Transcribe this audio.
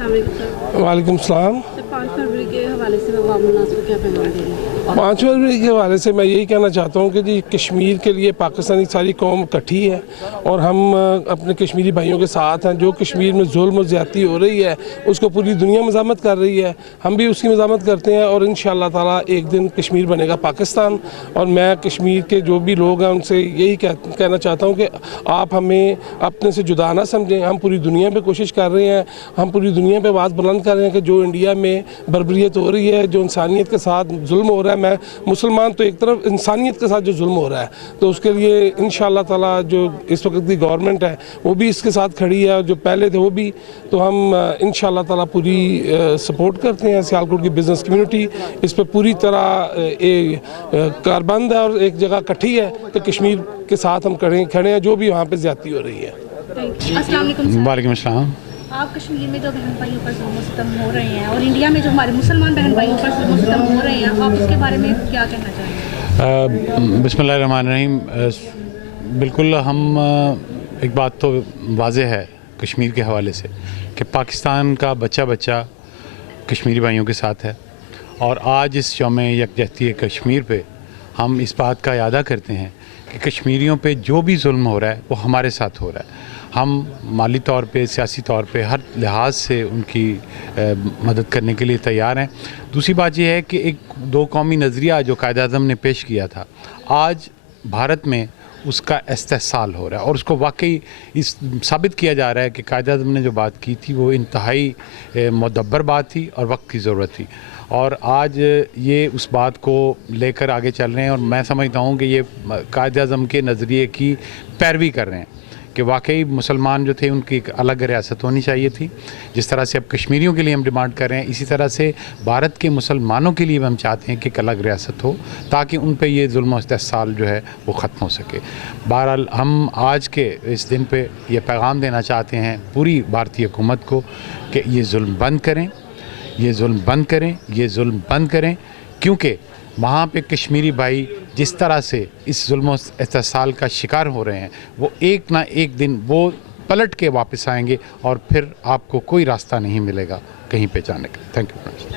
अस्सलाम वालेकुम सर। वालेकुम सलाम। 5 फरवरी के हवाले से अवाम उन्नास को क्या पैगाम देंगे? 5 फरवरी के हवाले से मैं यही कहना चाहता हूँ कि जी कश्मीर के लिए पाकिस्तानी सारी कौम इकट्ठी है और हम अपने कश्मीरी भाइयों के साथ हैं। जो कश्मीर में जुल्म और ज़्यादती हो रही है उसको पूरी दुनिया मज़ामत कर रही है, हम भी उसकी मज़ामत करते हैं और इंशाअल्लाह ताला एक दिन कश्मीर बनेगा पाकिस्तान। और मैं कश्मीर के जो भी लोग हैं उनसे यही कहना चाहता हूँ कि आप हमें अपने से जुदा ना समझें। हम पूरी दुनिया पे कोशिश कर रहे हैं, हम पूरी दुनिया पे आवाज़ बुलंद कर रहे हैं कि जो इंडिया में बर्बरियत हो रही है, जो इंसानियत के साथ जुल्म हो रहा है, मैं मुसलमान तो एक तरफ, इंसानियत के साथ जो जुल्म हो रहा है, तो उसके लिए इंशाअल्लाह ताला जो इस वक्त की गवर्नमेंट है वो भी इसके साथ खड़ी है, जो पहले थे वो भी। तो हम इंशाअल्लाह ताला पूरी सपोर्ट करते हैं। सियालकोट की बिज़नेस कम्युनिटी इस पर पूरी तरह कारबंद है और एक जगह इकट्ठी है कि कश्मीर के साथ हम खड़े हैं जो भी वहाँ पर ज़्यादती हो रही है। अस्सलाम वालेकुम सर। वालेकुम अस्सलाम। आप कश्मीर में जो बहन भाइयों पर जुल्म सितम हो रहे हैं और इंडिया में जो हमारे मुसलमान बहन भाइयों पर जुल्म सितम हो रहे हैं, आप उसके बारे में क्या कहना चाहेंगे? बिस्मिल्लाहिर्रहमानिर्रहीम। बिल्कुल हम एक बात तो वाज़ेह है कश्मीर के हवाले से कि पाकिस्तान का बच्चा बच्चा कश्मीरी भाइयों के साथ है और आज इस यौम यकजहती कश्मीर पे हम इस बात का यादा करते हैं कि कश्मीरियों पे जो भी जुल्म हो रहा है वो हमारे साथ हो रहा है। हम माली तौर पे, सियासी तौर पे, हर लिहाज से उनकी मदद करने के लिए तैयार हैं। दूसरी बात यह है कि एक दो कौमी नज़रिया जो कायद-ए-आज़म ने पेश किया था, आज भारत में उसका इस्तेहसाल हो रहा है और उसको वाकई इस साबित किया जा रहा है कि कायद-ए-आज़म ने जो बात की थी वो इंतहाई मुदब्बर बात थी और वक्त की ज़रूरत थी। और आज ये उस बात को लेकर आगे चल रहे हैं और मैं समझता हूँ कि ये कायद-ए-आज़म के नज़रिए की पैरवी कर रहे हैं कि वाकई मुसलमान जो थे उनकी एक अलग रियासत होनी चाहिए थी। जिस तरह से अब कश्मीरियों के लिए हम डिमांड कर रहे हैं, इसी तरह से भारत के मुसलमानों के लिए भी हम चाहते हैं कि एक अलग रियासत हो ताकि उन पे ये जुल्म और इस्तेहसाल जो है वो ख़त्म हो सके। बहरहाल हम आज के इस दिन पे ये पैगाम देना चाहते हैं पूरी भारतीय हुकूमत को कि ये जुल्म बंद करें, ये जुल्म बंद करें, ये जुल्म बंद करें, क्योंकि वहाँ पे कश्मीरी भाई जिस तरह से इस जुल्म इस्तेहसाल का शिकार हो रहे हैं वो एक ना एक दिन वो पलट के वापस आएंगे और फिर आपको कोई रास्ता नहीं मिलेगा कहीं पे जाने का। Thank you.